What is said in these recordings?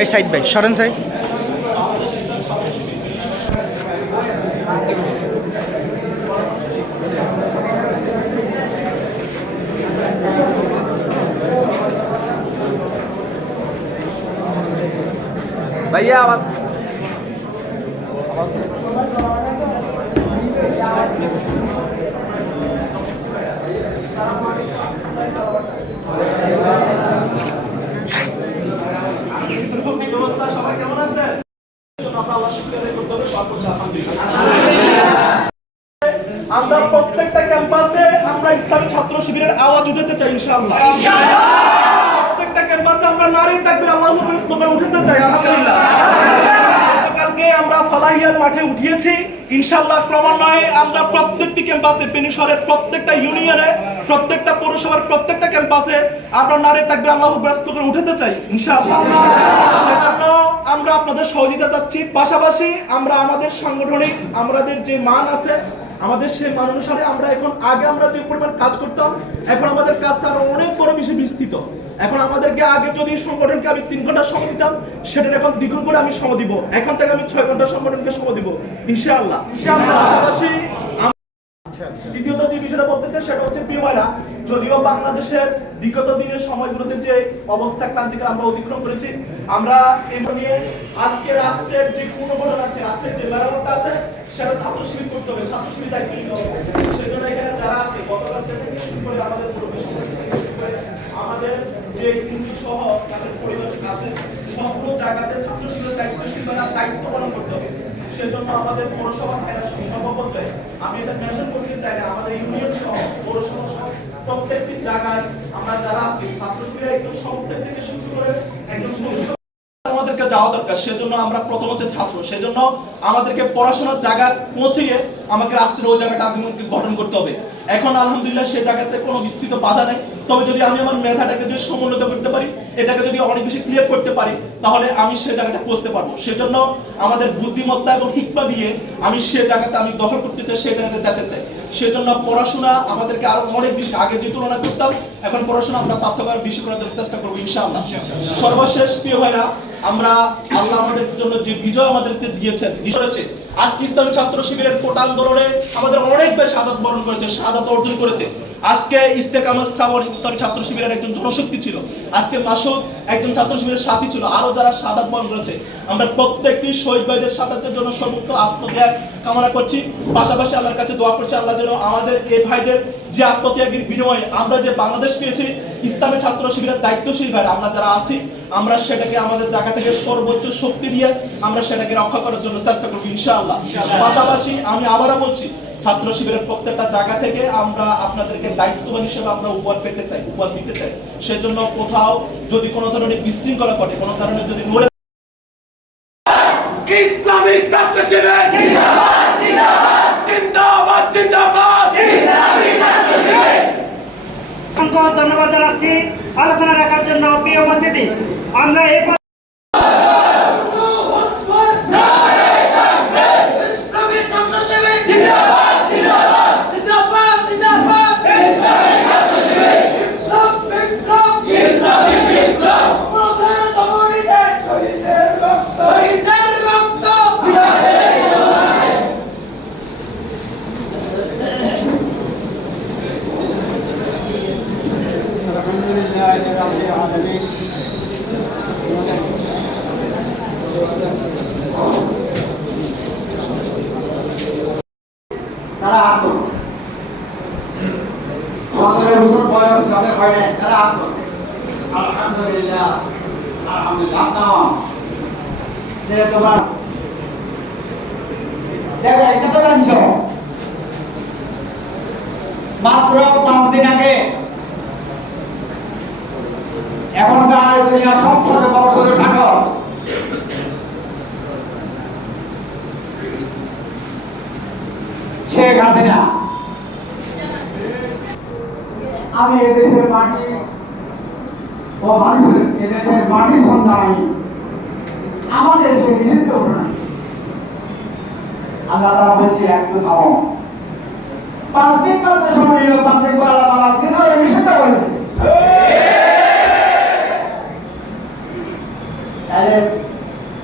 এই সাইড ভাই সরেন সাইড। ভাইয়া আবার চাই ইনশাআল্লাহ। আমরা নারী চাই, আলহামদুলিল্লাহ। আমরা ফালাহিয়ার মাঠে উঠিয়েছি, ইনশাআল্লাহ ক্রমান্বয়ে আমরা প্রত্যেকটি ক্যাম্পাসে প্রত্যেকটা ইউনিয়নে, প্রত্যেকটা পৌরসভার প্রত্যেকটা ক্যাম্পাসে আমরা নারী চাই, ইনশাআল্লাহ। আমরা আপনাদের সহযোগিতা চাচ্ছি। পাশাপাশি আমরা আমাদের সাংগঠনিক, আমাদের যে মান আছে আমাদের সে মান অনুসারে আমরা এখন, আগে আমরা যে পরিমাণ কাজ করতাম, এখন আমাদের কাজটা আরও অনেক বড় বেশি বিস্তৃত। এখন আমাদেরকে আগে যদি সংগঠনকে আমি তিন ঘণ্টা সময় দিতাম সেটা এখন দ্বিগুণ করে আমি সময় দিব। এখন থেকে আমি ছয় ঘণ্টা সংগঠনকে সময় দিব। ইনশাআল্লাহ। পাশাপাশি তৃতীয়ত যে বিষয়টা বলতে চাই, সেটা হচ্ছে প্রিয় ভাইরা যদিও বাংলাদেশের বিগত দিনের সময়গুলোতে যে অবস্থা ক্রান্তিকাল আমরা অতিক্রম করেছি, আমরা এই নিয়ে আজকে রাষ্ট্রের যে পুনর্গঠন আছে, রাষ্ট্রের যে মেরামতটা আছে, সেটা ছাত্র শিবির করতে হবে ছাত্র শিবির দায়িত্ব নিতে হবে। সেই জন্য এখানে যারা আছে, গতকাল থেকে শুরু করে আমাদের আমাদের যে কিন্তু সহ তাদের পরিবার আছে সবগুলো জায়গাতে ছাত্র শিবিরের দায়িত্বশীল করার দায়িত্ব পালন করতে হবে। সেজন্য আমাদের পৌরসভা সর্বপর্যায়ে আমি এটা মেনশন করতে চাই আমাদের ইউনিয়ন সহ, পৌরসভা প্রত্যেকটি জায়গায় আমরা যারা আছি ছাত্র শিবিরের একদম সপ্তাহ থেকে শুরু করে একদম আমাদেরকে যাওয়া দরকার। সেজন্য আমরা প্রথম হচ্ছে ছাত্র। সেজন্য আমাদেরকে পড়াশোনার জায়গা পৌঁছিয়ে আমাকে ওই জায়গাটা গঠন করতে হবে। এখন আলহামদুলিল্লাহ সে জায়গাতে কোনো বিস্তৃত বাধা নেই। তবে যদি আমি আমার মেধাটাকে যদি সমুন্নত করতে পারি, এটাকে যদি অনেক বেশি ক্লিয়ার করতে পারি, তাহলে আমি সে জায়গাতে পৌঁছতে পারব। সেজন্য আমাদের বুদ্ধিমত্তা এবং হিকমা দিয়ে আমি সে জায়গাতে আমি দখল করতে চাই, সে জায়গাতে যেতে চাই। সেজন্য পড়াশোনা আমাদেরকে আরও অনেক বেশি আগে যে তুলনা করতাম, এখন পড়াশোনা আমরা তার থেকে বেশি করার চেষ্টা করব, ইনশাআল্লাহ। সর্বশেষ, প্রিয় ভাইরা, আমরা আল্লাহ আমাদের জন্য যে বিজয় আমাদেরকে দিয়েছেন করেছে? আজকে ইসলামী ছাত্র শিবিরের কোটা আন্দোলনে আমাদের অনেক বেশ আদাত বরণ করেছে সাদাত অর্জন করেছে। আজকে ইস্তেকামত শ্রাবণ ইসলামী ছাত্র শিবিরের একজন জনশক্তি ছিল। আজকে মাসুদ একজন ছাত্র শিবিরের সাথী ছিল। আরও যারা শাহাদাত বরণ করেছে আমরা প্রত্যেকটি শহীদ ভাইদের শাহাদাতের জন্য সর্বোচ্চ আত্মত্যাগ কামনা করছি। পাশাপাশি আল্লাহর কাছে দোয়া করছি আল্লাহ যেন আমাদের এই ভাইদের যে আত্মত্যাগের বিনিময়ে আমরা যে বাংলাদেশ পেয়েছি ইসলামী ছাত্র শিবিরের দায়িত্বশীল ভাইরা আমরা যারা আছি আমরা সেটাকে আমাদের জায়গা থেকে সর্বোচ্চ শক্তি দিয়ে আমরা সেটাকে রক্ষা করার জন্য চেষ্টা করব ইনশাআল্লাহ। পাশাপাশি আমি আবারও বলছি ছাত্র শিবিরের প্রত্যেকটা জায়গা থেকে আমরা আপনাদেরকে দায়িত্ববান হিসেবে আমরা উপহার পেতে চাই উপহার দিতে চাই। সেজন্য কোথাও যদি কোনো ধরনের বিশৃঙ্খলা ঘটে কোনো ধরনের যদি নড়ে ইসলামী ছাত্র শিবির? জিন্দাবাদ জিন্দাবাদ। অসংখ্য ধন্যবাদ জানাচ্ছি। আলোচনা রাখার জন্য প্রিয় উপস্থিতি আমরা এই পর্যায়ে ইসলামী ছাত্র শিবির জিন্দাবাদ জিন্দাবাদ জিন্দাবাদ জিন্দাবাদ ইসলামী ছাত্র শিবির বিপ্লব বিপ্লব ইসলামী বিপ্লব আমাদের তমরিতে শহীদের রক্ত শহীদের রক্ত তারা আহত। সতেরো বছর বয়স যাদের হয় নাই, তারা আহত। আলহামদুলিল্লাহ আলহামদুলিল্লাহ তোমার, দেখো এটা তো জানছো মাত্র পাঁচ দিন আগে এখনকার দুনিয়া সবচেয়ে বড় শেখ হাসিনা। আমি এদেশের মাটি ও মানুষের এদেশের মাটির সন্ধান। আমাদের সে নিষিদ্ধ ঘটনা। আল্লাহ তারা বলছে একটু থামো। পান্তিক পান্তে সময় নিল পান্তিক করে আল্লাহ যেভাবে নিষিদ্ধ করেছে। তাহলে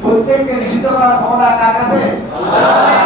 প্রত্যেককে নিষিদ্ধ করার ক্ষমতা কার কাছে? কোনো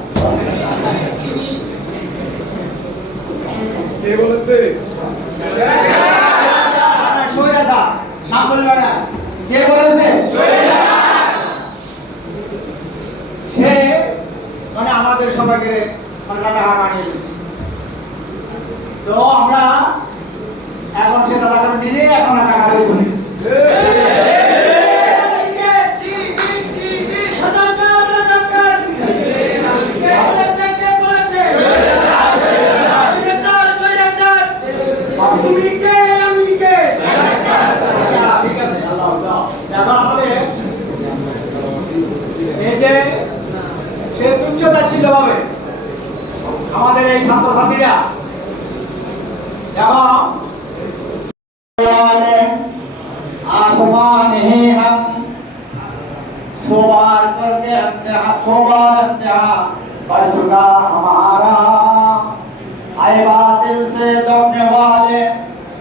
বলবে না কে বলেছে? সে মানে আমাদের সবাইকে মানে রাজা বানিয়ে দিয়েছে। তো আমরা এখন সে রাজা নিজে এখন রাজা হয়ে চলে গেছে। রাজাকার, রাজাকার। বলেছে কে বলেছে? স্বৈরাচার, স্বৈরাচার। তুমি কে আমি কে আচ্ছা, ঠিক আছে আল্লাহ হাফেজ। এখন আমাদের এই যে সে তুচ্ছতা ছিল ভাবে আমাদের এই ছাত্রছাত্রীরা এবং आसमान ही हम सोबार करके इम्तिहान सोबार इम्तिहान पढ़ चुका हमारा आए बातिल से दौड़ने वाले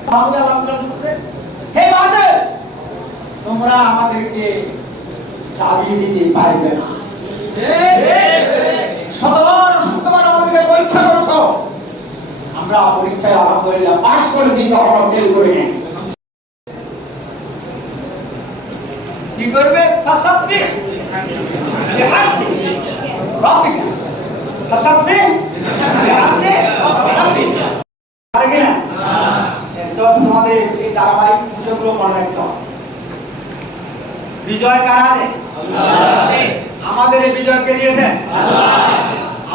তাহলে আল্লাহ বলছে হে বাতিল তোমরা আমাদেরকে চাবি দিতে পারবে না শতবার শতবার আমাদেরকে পরীক্ষা করেছ। আমরা পরীক্ষায় পাশ ফেল করি কি করবে? না? তো তোমাদের এই ধারাবাহিক বিষয়গুলো মনে রাখতে বিজয় কার হাতে? আমাদের এই বিজয়কে দিয়েছেন?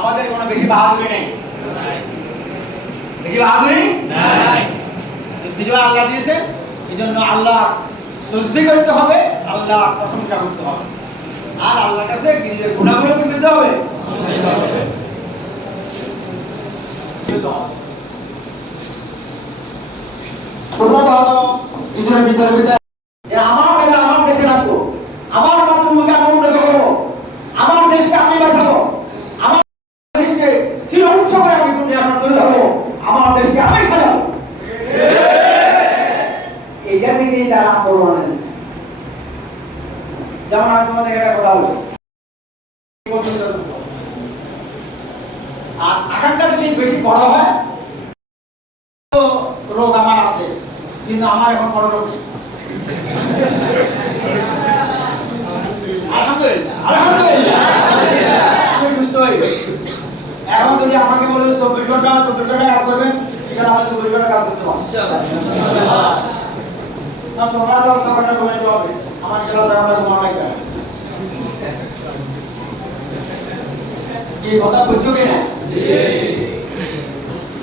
আমাদের কোনো বেশি বাহাদুরি নেই। বেশি বাহাদুরি বিজয় আল্লাহ দিয়েছেন এই জন্য আল্লাহ তসবি করতে হবে আল্লাহ প্রশংসা করতে হবে। আর আল্লাহর কাছে নিজের গুণাগুলো কি দিতে হবে? তোমরা ভালো নিজের ভিতরে ভিতরে যে আমার মেয়েরা আমার দেশে রাখব আমার মাতৃভূমিকে আমি উন্নত করব আমার দেশকে আমি বাঁচাবো আমার দেশকে চির উৎসবে আমি দুনিয়া আসন করে যাব আমার দেশকে আমি সাজাবো এইটা থেকেই তারা আন্দোলন এনেছে যেমন আমি তোমাদের একটা কথা বলি। আর আকাঙ্ক্ষা যদি বেশি বড় হয়, তো রোগ আমার আছে, কিন্তু আমার এখন বড় রোগ নেই। আলহামদুলিল্লাহ আলহামদুলিল্লাহ। এখন যদি আমাকে বলে চব্বিশ ঘণ্টা চব্বিশ ঘণ্টা কাজ করবেন, সেটা আমি চব্বিশ ঘণ্টা কাজ করতে পারব তোমরা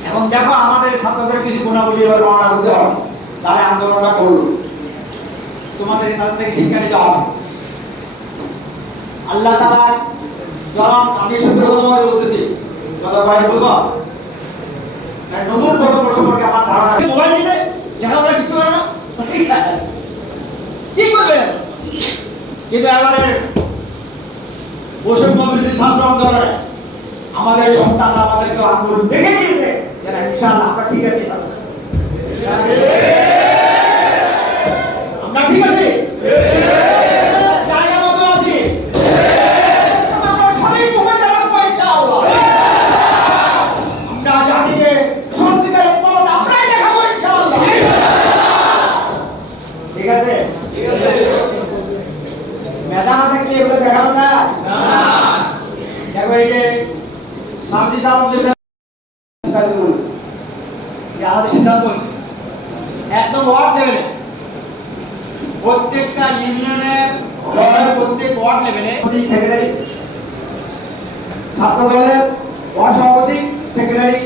এখন দেখো, আমাদের ছাত্রদের কিছু গুণাবলী এবার করতে হবে। তাহলে আন্দোলনটা করল। তোমাদের তাদের থেকে শিক্ষা নিতে হবে। আল্লাহ তাআলা যখন আমি কথা বলতেছি। কথা ভাই বুঝো নতুন সম্পর্কে আমার ধারণা মোবাইল নিবে লেখাপড়া কিছু করে না কি কিন্তু এবারে বৈষম্য বিরোধী ছাত্র আমাদের সন্তান আমাদেরকে আন্দোলন দেখে দিয়েছে। যারা আমরা ঠিক আছি আমরা ঠিক আছি জায়গা মতো আছি সমাজের সবাই মুখে দাঁড়াবো ইনশাআল্লাহ। আমরা জাতিকে সত্যিকার পথ আমরাই দেখাবো ইনশাআল্লাহ। ঠিক আছে মেধা না থাকলে এগুলো দেখানো যায় দেখো এই যে আমাদের সিদ্ধান্ত হয়েছে। ওয়ার্ড লেভেলে। প্রত্যেকটা ইউনিয়নের প্রত্যেক ওয়ার্ড লেভেলে সেক্রেটারি ছাত্র সেক্রেটারি